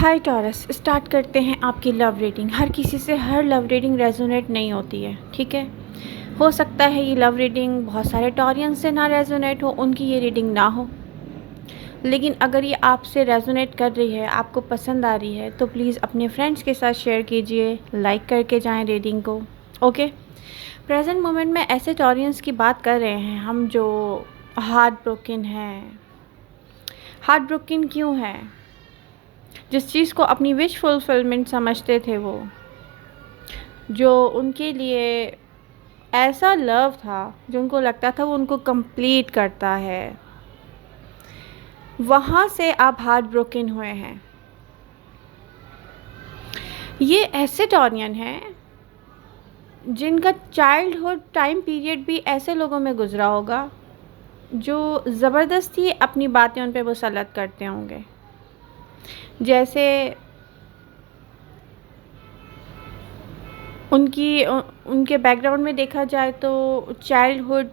हाय taurus, start करते हैं आपकी लव रीडिंग। हर किसी से हर लव रीडिंग रेजोनेट नहीं होती है, ठीक है। हो सकता है ये लव रीडिंग बहुत सारे टॉरियंस से ना रेजोनेट हो, उनकी ये रीडिंग ना हो। लेकिन अगर ये आपसे रेजोनेट कर रही है, आपको पसंद आ रही है, तो प्लीज़ अपने फ्रेंड्स के साथ शेयर कीजिए, लाइक करके जाएं रीडिंग को। ओके। प्रेजेंट मोमेंट में ऐसे टॉरियंस की बात कर रहे हैं हम जो हार्ट ब्रोकन हैं। हार्ट ब्रोकन क्यों है? जिस चीज़ को अपनी विश फुलफिलमेंट समझते थे, वो जो उनके लिए ऐसा लव था जो उनको लगता था वो उनको कंप्लीट करता है, वहाँ से आप हार्ट ब्रोकन हुए हैं। ये ऐसे टॉरियन हैं जिनका चाइल्डहुड टाइम पीरियड भी ऐसे लोगों में गुजरा होगा जो ज़बरदस्ती अपनी बातें उन पे मुसल्लत करते होंगे। जैसे उनके बैकग्राउंड में देखा जाए तो चाइल्डहुड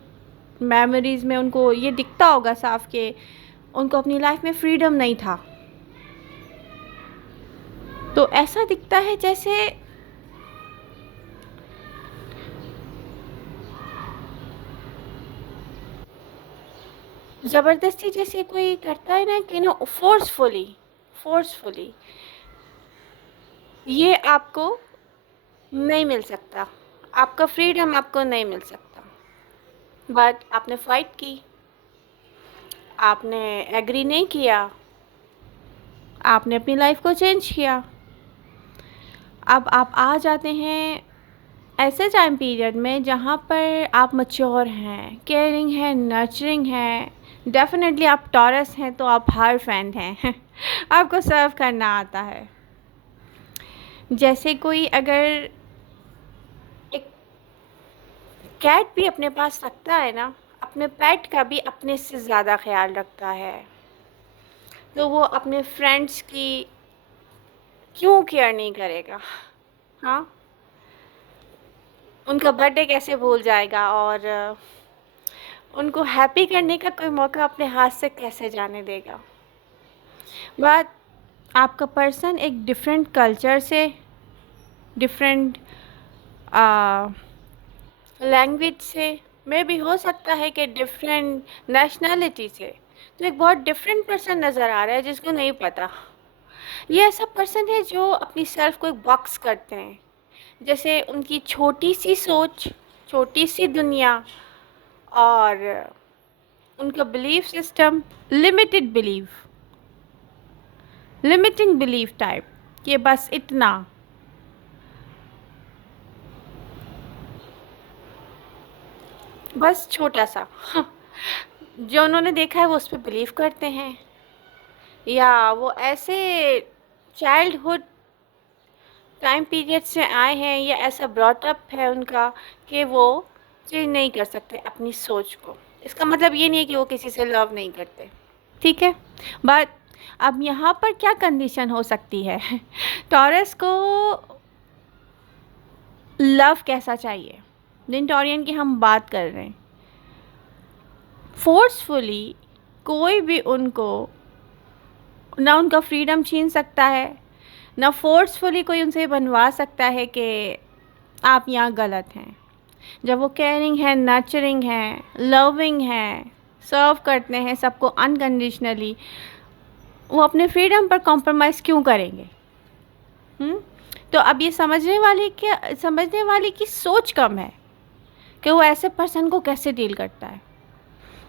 मेमोरीज़ में उनको ये दिखता होगा साफ कि उनको अपनी लाइफ में फ्रीडम नहीं था। तो ऐसा दिखता है जैसे ज़बरदस्ती जैसे कोई करता है ना कि फोर्सफुली ये आपको नहीं मिल सकता, आपका फ्रीडम आपको नहीं मिल सकता। बट आपने फाइट की, आपने एग्री नहीं किया, आपने अपनी लाइफ को चेंज किया। अब आप आ जाते हैं ऐसे टाइम पीरियड में जहाँ पर आप मैच्योर हैं, केयरिंग हैं, नर्चरिंग हैं। डेफिनेटली आप टॉरस हैं तो आप हर फ्रेंड हैं आपको सर्व करना आता है। जैसे कोई अगर एक कैट भी अपने पास रखता है ना, अपने पेट का भी अपने से ज़्यादा ख्याल रखता है, तो वो अपने फ्रेंड्स की क्यों केयर नहीं करेगा? हाँ, उनका बर्थडे कैसे भूल जाएगा और उनको हैप्पी करने का कोई मौका अपने हाथ से कैसे जाने देगा? बट आपका पर्सन एक डिफरेंट कल्चर से, डिफरेंट लैंग्वेज से, मे भी हो सकता है कि डिफरेंट नेशनैलिटी से, तो एक बहुत डिफरेंट पर्सन नज़र आ रहा है जिसको नहीं पता। ये ऐसा पर्सन है जो अपनी सेल्फ को एक बॉक्स करते हैं, जैसे उनकी छोटी सी सोच, छोटी सी दुनिया और उनका belief system limiting belief type, कि बस इतना। बस छोटा सा जो उन्होंने देखा है वो उस पर बिलीव करते हैं, या वो ऐसे चाइल्डहुड टाइम पीरियड से आए हैं, या ऐसा ब्रॉटअप है उनका कि वो चेंज नहीं कर सकते अपनी सोच को। इसका मतलब ये नहीं है कि वो किसी से लव नहीं करते, ठीक है। बट अब यहाँ पर क्या कंडीशन हो सकती है टॉरस को लव कैसा चाहिए, जिन टॉरियन की हम बात कर रहे हैं। फोर्सफुली कोई भी उनको ना उनका फ्रीडम छीन सकता है, ना फोर्सफुली कोई उनसे बनवा सकता है कि आप यहाँ गलत हैं। जब वो केयरिंग है, नर्चरिंग है, लविंग है, सर्व करते हैं सबको अनकंडीशनली, वो अपने फ्रीडम पर कॉम्प्रोमाइज़ क्यों करेंगे? तो अब ये समझने वाले की सोच कम है कि वो ऐसे पर्सन को कैसे डील करता है।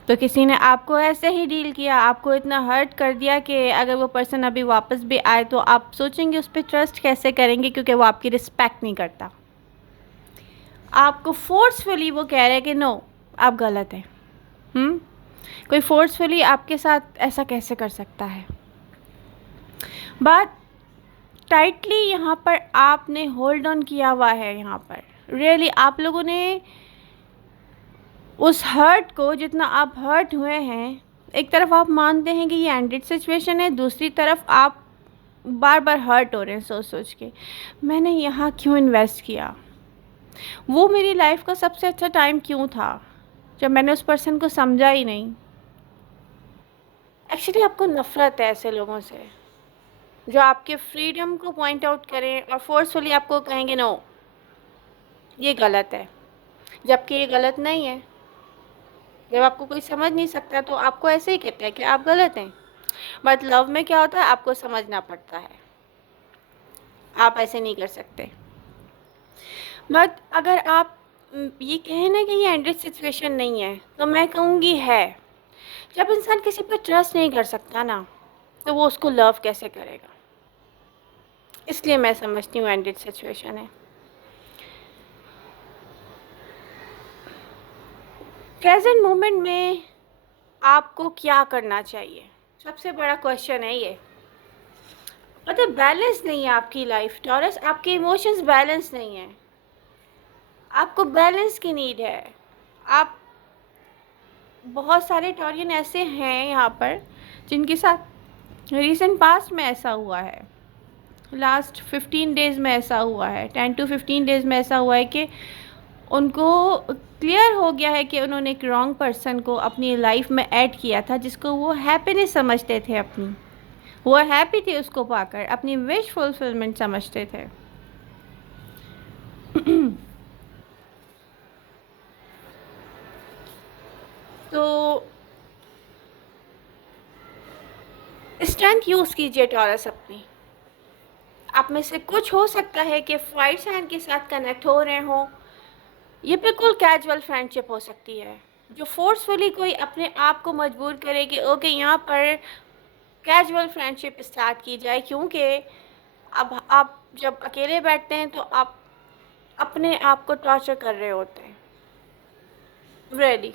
तो किसी ने आपको ऐसे ही डील किया, आपको इतना हर्ट कर दिया कि अगर वो पर्सन अभी वापस भी आए तो आप सोचेंगे उस पर ट्रस्ट कैसे करेंगे, क्योंकि वो आपकी रिस्पेक्ट नहीं करता। आपको फोर्सफुली वो कह रहे हैं कि नो, आप गलत हैं। कोई फोर्सफुली आपके साथ ऐसा कैसे कर सकता है? बात टाइटली यहाँ पर आपने होल्ड ऑन किया हुआ है। यहाँ पर रियली आप लोगों ने उस हर्ट को, जितना आप हर्ट हुए हैं, एक तरफ आप मानते हैं कि ये एंडेड सिचुएशन है, दूसरी तरफ आप बार बार हर्ट हो रहे हैं सोच सोच के, मैंने यहाँ क्यों इन्वेस्ट किया, वो मेरी लाइफ का सबसे अच्छा टाइम क्यों था जब मैंने उस पर्सन को समझा ही नहीं। एक्चुअली आपको नफ़रत है ऐसे लोगों से। जो आपके फ्रीडम को पॉइंट आउट करें और फोर्सफुली आपको कहेंगे नो ये गलत है, जबकि ये गलत नहीं है। जब आपको कोई समझ नहीं सकता तो आपको ऐसे ही कहते हैं कि आप गलत हैं। बट लव में क्या होता है, आपको समझना पड़ता है, आप ऐसे नहीं कर सकते। बट अगर आप ये कहें ना कि ये एंडेड सिचुएशन नहीं है, तो मैं कहूँगी है। जब इंसान किसी पर ट्रस्ट नहीं कर सकता ना, तो वो उसको लव कैसे करेगा। इसलिए मैं समझती हूँ एंडेड सिचुएशन है। प्रेजेंट मोमेंट में आपको क्या करना चाहिए, सबसे बड़ा क्वेश्चन है ये। मतलब बैलेंस नहीं है आपकी लाइफ टॉरस, आपके इमोशंस बैलेंस नहीं है, आपको बैलेंस की नीड है। आप बहुत सारे टॉरियन ऐसे हैं यहाँ पर जिनके साथ रिसेंट पास्ट में ऐसा हुआ है, लास्ट 15 डेज़ में ऐसा हुआ है, 10 to 15 डेज़ में ऐसा हुआ है कि उनको क्लियर हो गया है कि उन्होंने एक रॉन्ग पर्सन को अपनी लाइफ में ऐड किया था, जिसको वो हैप्पीनेस समझते थे अपनी, वो हैप्पी थे उसको पाकर, अपनी विश फुलफिलमेंट समझते थे। तो स्ट्रेंथ यूज़ कीजिए टॉरस अपनी। आप में से कुछ हो सकता है कि फायर साइन के साथ कनेक्ट हो रहे हो, ये बिल्कुल कैजुअल फ्रेंडशिप हो सकती है, जो फोर्सफुली कोई अपने आप को मजबूर करे कि ओके यहाँ पर कैजुअल फ्रेंडशिप स्टार्ट की जाए, क्योंकि अब आप जब अकेले बैठते हैं तो आप अपने आप को टॉर्चर कर रहे होते हैं। रियली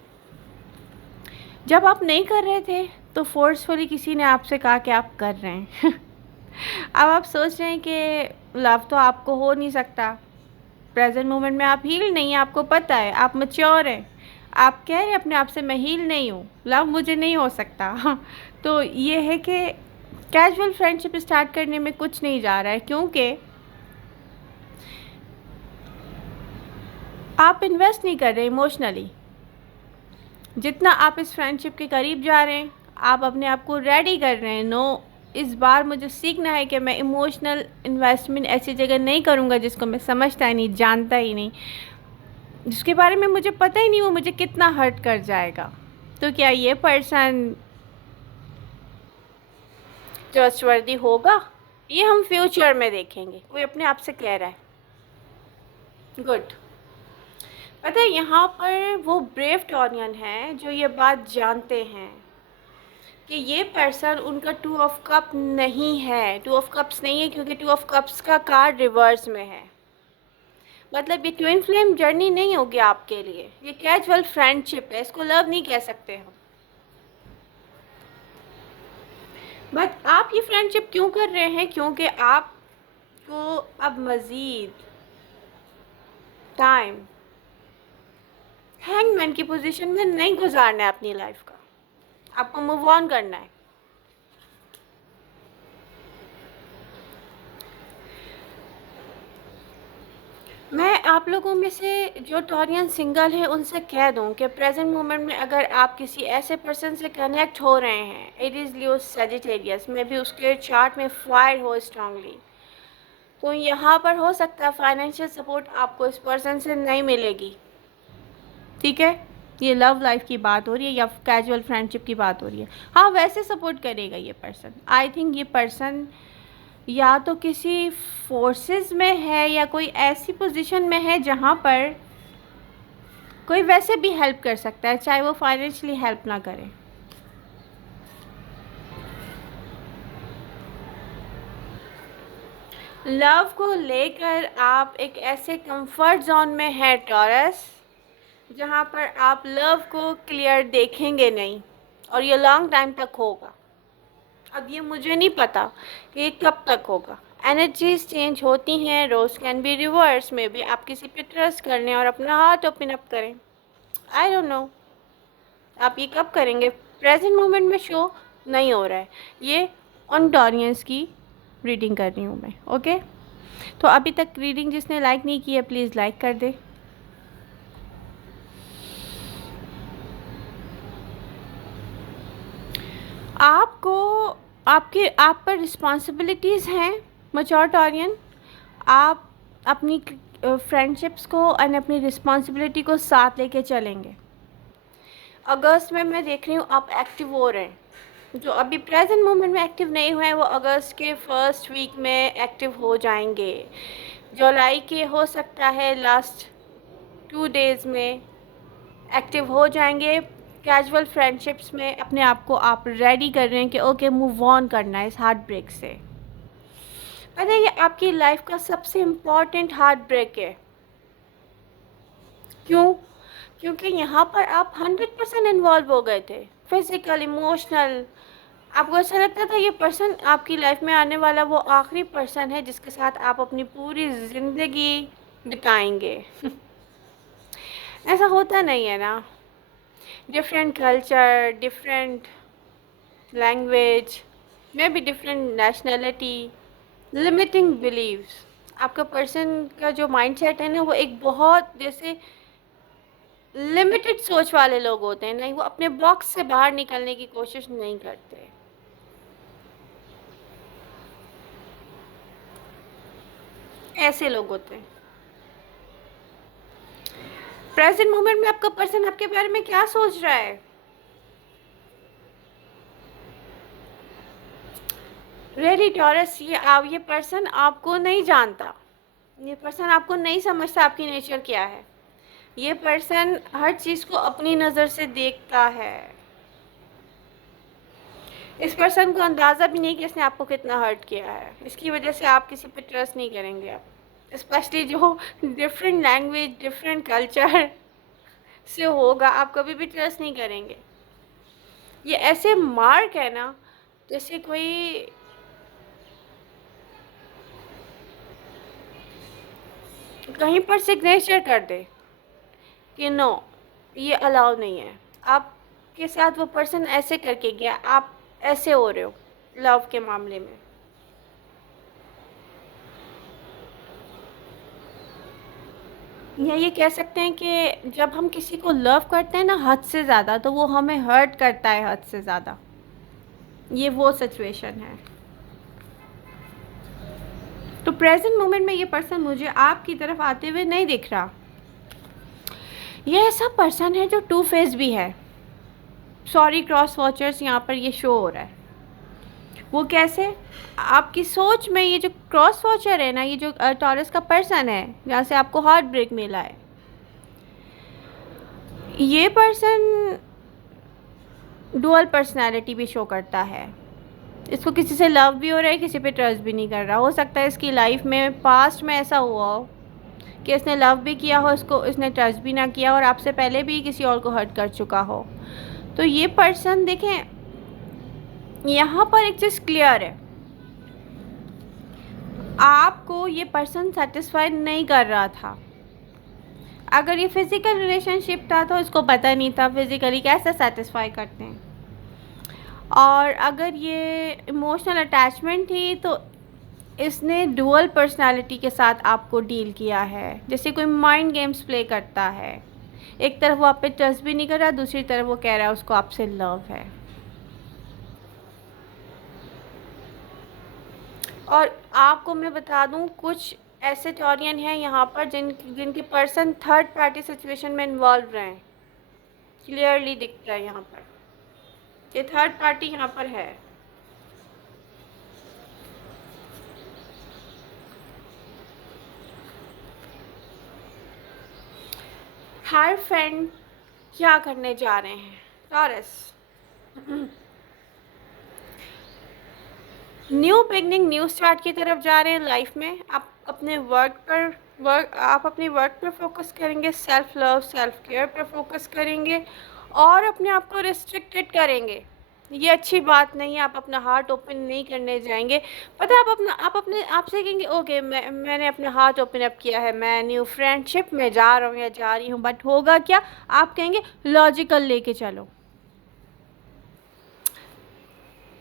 जब आप नहीं कर रहे थे तो फोर्सफुली किसी ने आपसे कहा कि आप कर रहे हैं। अब आप सोच रहे हैं कि लव तो आपको हो नहीं सकता, प्रेजेंट मोमेंट में आप हील नहीं हैं, आपको पता है, आप मैच्योर हैं, आप कह रहे हैं अपने आप से मैं हील नहीं हूँ, लव मुझे नहीं हो सकता। तो ये है कि कैजुअल फ्रेंडशिप स्टार्ट करने में कुछ नहीं जा रहा है, क्योंकि आप इन्वेस्ट नहीं कर रहे इमोशनली। जितना आप इस फ्रेंडशिप के करीब जा रहे हैं, आप अपने आप को रेडी कर रहे हैं। नो, इस बार मुझे सीखना है कि मैं इमोशनल इन्वेस्टमेंट ऐसी जगह नहीं करूँगा जिसको मैं समझता ही नहीं, जानता ही नहीं, जिसके बारे में मुझे पता ही नहीं वो मुझे कितना हर्ट कर जाएगा। तो क्या ये पर्सन ट्रस्टवर्दी होगा, ये हम फ्यूचर में देखेंगे। कोई अपने आप से कह रहा है गुड। पता है यहाँ पर वो ब्रेव टॉरियन हैं जो ये बात जानते हैं कि ये पर्सन उनका 2 ऑफ कप नहीं है, 2 ऑफ कप्स नहीं है, क्योंकि 2 ऑफ कप्स का कार्ड रिवर्स में है। मतलब ये ट्विन फ्लेम जर्नी नहीं होगी आपके लिए, ये कैजुअल फ्रेंडशिप है, इसको लव नहीं कह सकते हम। बट आप ये फ्रेंडशिप क्यों कर रहे हैं, क्योंकि आपको अब मज़ीद टाइम हैंगमैन की पोजीशन में नहीं गुजारना है अपनी लाइफ का, आपको मूव ऑन करना है। मैं आप लोगों में से जो टॉरियन सिंगल है उनसे कह दूं कि प्रेजेंट मोमेंट में अगर आप किसी ऐसे पर्सन से कनेक्ट हो रहे हैं, एरीज लियो सजिटेरियस में भी उसके चार्ट में फायर हो स्ट्रांगली, तो यहाँ पर हो सकता है फाइनेंशियल सपोर्ट आपको इस पर्सन से नहीं मिलेगी। ठीक है, ये लव लाइफ की बात हो रही है या कैजुअल फ्रेंडशिप की बात हो रही है। हाँ, वैसे सपोर्ट करेगा ये पर्सन। आई थिंक ये पर्सन या तो किसी फोर्सेस में है या कोई ऐसी पोजीशन में है जहाँ पर कोई वैसे भी हेल्प कर सकता है, चाहे वो फाइनेंशियली हेल्प ना करे। लव को लेकर आप एक ऐसे कंफर्ट जोन में है टॉरस, जहाँ पर आप लव को क्लियर देखेंगे नहीं, और ये लॉन्ग टाइम तक होगा। अब ये मुझे नहीं पता कि ये कब तक होगा, एनर्जीज चेंज होती हैं, रोज कैन बी रिवर्स में भी आप किसी पे ट्रस्ट कर लें और अपना हार्ट ओपन अप करें। आई डोंट नो आप ये कब करेंगे, प्रेजेंट मोमेंट में शो नहीं हो रहा है। ये ऑन टॉरियंस की रीडिंग कर रही हूँ मैं। ओके, तो अभी तक रीडिंग जिसने लाइक नहीं की है प्लीज़ लाइक कर दे। आपको आप पर रिस्पॉन्सिबिलिटीज़ हैं मैच्योर टॉरियन। आप अपनी फ्रेंडशिप्स को और अपनी रिस्पॉन्सिबिलिटी को साथ लेके चलेंगे। अगस्त में मैं देख रही हूँ आप एक्टिव हो रहे हैं। जो अभी प्रेजेंट मोमेंट में एक्टिव नहीं हुए हैं वो अगस्त के फर्स्ट वीक में एक्टिव हो जाएंगे। जुलाई के हो सकता है लास्ट 2 डेज़ में एक्टिव हो जाएंगे। कैजुअल फ्रेंडशिप्स में अपने आप को आप रेडी कर रहे हैं कि ओके मूव ऑन करना है इस हार्ट ब्रेक से। पता है ये आपकी लाइफ का सबसे इम्पॉर्टेंट हार्ट ब्रेक है। क्यों? क्योंकि यहाँ पर आप 100% इन्वॉल्व हो गए थे, फिजिकल, इमोशनल। आपको ऐसा लगता था ये पर्सन आपकी लाइफ में आने वाला वो आखिरी पर्सन है जिसके साथ आप अपनी पूरी ज़िंदगी बिताएंगे। ऐसा होता नहीं है ना। Different culture, different language, may be different nationality, limiting beliefs. आपका पर्सन का जो माइंडसेट है ना वो एक बहुत जैसे लिमिटेड सोच वाले लोग होते हैं, नहीं वो अपने बॉक्स से बाहर निकलने की कोशिश नहीं करते। ऐसे लोग होते हैं। प्रेजेंट मोमेंट में आपका पर्सन आपके बारे में क्या सोच रहा है? रेडी टॉरस, ये पर्सन आपको नहीं जानता। ये पर्सन आपको नहीं समझता आपकी नेचर क्या है। ये पर्सन हर चीज़ को अपनी नज़र से देखता है। इस पर्सन को अंदाज़ा भी नहीं कि इसने आपको कितना हर्ट किया है। इसकी वजह से आप किसी पे ट्रस्ट नहीं करेंगे। आप स्पेशली जो डिफरेंट लैंग्वेज, डिफरेंट कल्चर से होगा, आप कभी भी ट्रस्ट नहीं करेंगे। ये ऐसे मार्क है ना जैसे कोई कहीं पर सिग्नेचर कर दे कि नो ये अलाउ नहीं है। आपके साथ वो पर्सन ऐसे करके गया, आप ऐसे हो रहे हो लव के मामले में। या ये कह सकते हैं कि जब हम किसी को लव करते हैं ना हद से ज़्यादा, तो वो हमें हर्ट करता है हद से ज़्यादा। ये वो सिचुएशन है। तो प्रेजेंट मोमेंट में ये पर्सन मुझे आपकी तरफ आते हुए नहीं दिख रहा। ये ऐसा पर्सन है जो टू फेस भी है। सॉरी क्रॉस वॉचर्स, यहाँ पर ये शो हो रहा है। वो कैसे? आपकी सोच में ये जो क्रॉस वॉचर है ना, ये जो टॉरस का पर्सन है जहाँ से आपको हार्ट ब्रेक मिला है, ये पर्सन डुअल पर्सनालिटी भी शो करता है। इसको किसी से लव भी हो रहा है, किसी पे ट्रस्ट भी नहीं कर रहा। हो सकता है इसकी लाइफ में पास्ट में ऐसा हुआ हो कि इसने लव भी किया हो, इसने ट्रस्ट भी ना किया और आपसे पहले भी किसी और को हर्ट कर चुका हो। तो ये पर्सन देखें, यहाँ पर एक चीज़ क्लियर है, आपको ये पर्सन सेटिस्फाई नहीं कर रहा था। अगर ये फिज़िकल रिलेशनशिप था तो इसको पता नहीं था फिज़िकली कैसे सेटिस्फाई करते हैं। और अगर ये इमोशनल अटैचमेंट थी तो इसने डुअल पर्सनालिटी के साथ आपको डील किया है, जैसे कोई माइंड गेम्स प्ले करता है। एक तरफ वो आप पे ट्रस्ट भी नहीं कर रहा, दूसरी तरफ वो कह रहा है उसको आपसे लव है। और आपको मैं बता दूं, कुछ ऐसे टॉरियन हैं यहाँ पर जिनके पर्सन थर्ड पार्टी सिचुएशन में इन्वॉल्व रहे हैं। क्लियरली दिखता है यहाँ पर, ये थर्ड पार्टी यहाँ पर है। हर फ्रेंड क्या करने जा रहे हैं taurus? New beginning, new start की तरफ जा रहे हैं लाइफ में। आप अपने आप अपने वर्क पर फोकस करेंगे, सेल्फ लव, सेल्फ केयर पर फोकस करेंगे और अपने आप को रिस्ट्रिक्टेड करेंगे। ये अच्छी बात नहीं है। आप अपना हार्ट ओपन नहीं करने जाएंगे। पता है, आप अपने आप से कहेंगे ओके मैंने अपना हार्ट ओपन अप किया है, मैं न्यू फ्रेंडशिप में जा रहा हूँ या जा रही हूँ, बट होगा क्या? आप कहेंगे लॉजिकल लेके चलो।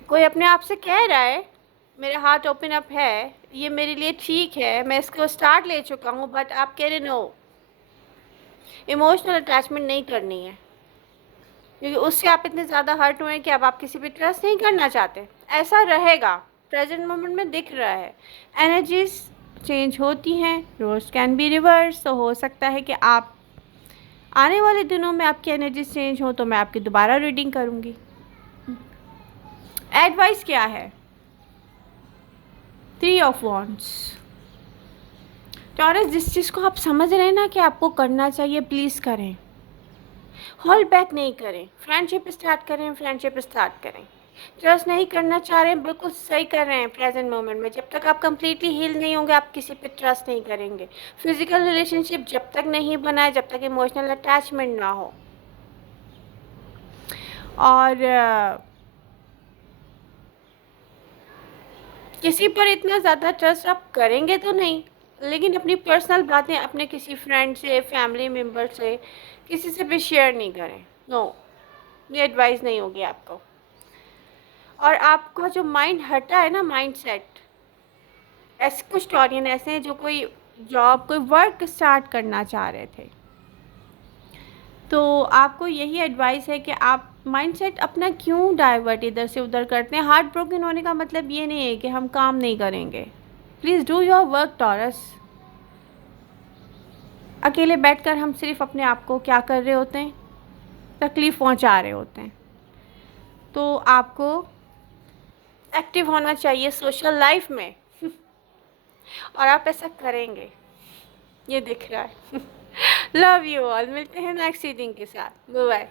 कोई अपने आप से कह रहा है मेरा हार्ट ओपन अप है, ये मेरे लिए ठीक है, मैं इसको स्टार्ट ले चुका हूँ, बट आप कह रहे नो, इमोशनल अटैचमेंट नहीं करनी है, क्योंकि उससे आप इतने ज़्यादा हर्ट हुए हैं कि अब आप किसी पे ट्रस्ट नहीं करना चाहते। ऐसा रहेगा, प्रेजेंट मोमेंट में दिख रहा है। एनर्जीज चेंज होती हैं, रोज कैन बी रिवर्स। तो हो सकता है कि आप आने वाले दिनों में आपकी एनर्जीज चेंज हो तो मैं आपकी दोबारा रीडिंग करूँगी। एडवाइस क्या है? 3 ऑफ वॉन्ड्स। टॉरस, जिस चीज़ को आप समझ रहे हैं ना कि आपको करना चाहिए, प्लीज़ करें, होल्ड बैक नहीं करें। फ्रेंडशिप स्टार्ट करें, फ्रेंडशिप स्टार्ट करें। ट्रस्ट नहीं करना चाह रहे हैं, बिल्कुल सही कर रहे हैं। प्रेजेंट मोमेंट में जब तक आप कंप्लीटली हील नहीं होंगे, आप किसी पे ट्रस्ट नहीं करेंगे। फिजिकल रिलेशनशिप जब तक नहीं बनाए, जब तक इमोशनल अटैचमेंट ना हो। और किसी पर इतना ज़्यादा ट्रस्ट आप करेंगे तो नहीं, लेकिन अपनी पर्सनल बातें अपने किसी फ्रेंड से, फैमिली मेम्बर से, किसी से भी शेयर नहीं करें। नो, ये एडवाइस नहीं होगी आपको। और आपका जो माइंड हटा है ना, माइंड सेट, ऐसे कुछ टॉरियन ऐसे हैं जो कोई जॉब, कोई वर्क स्टार्ट करना चाह रहे थे, तो आपको यही एडवाइस है कि आप माइंडसेट अपना क्यों डाइवर्ट इधर से उधर करते हैं। हार्ट ब्रोकन होने का मतलब ये नहीं है कि हम काम नहीं करेंगे। Please do your work taurus. अकेले बैठकर हम सिर्फ अपने आप को क्या कर रहे होते हैं, तकलीफ़ पहुंचा रहे होते हैं। तो आपको एक्टिव होना चाहिए सोशल लाइफ में और आप ऐसा करेंगे, ये दिख रहा है। लव यू ऑल, मिलते हैं नेक्स्ट रीडिंग के साथ। Bye bye.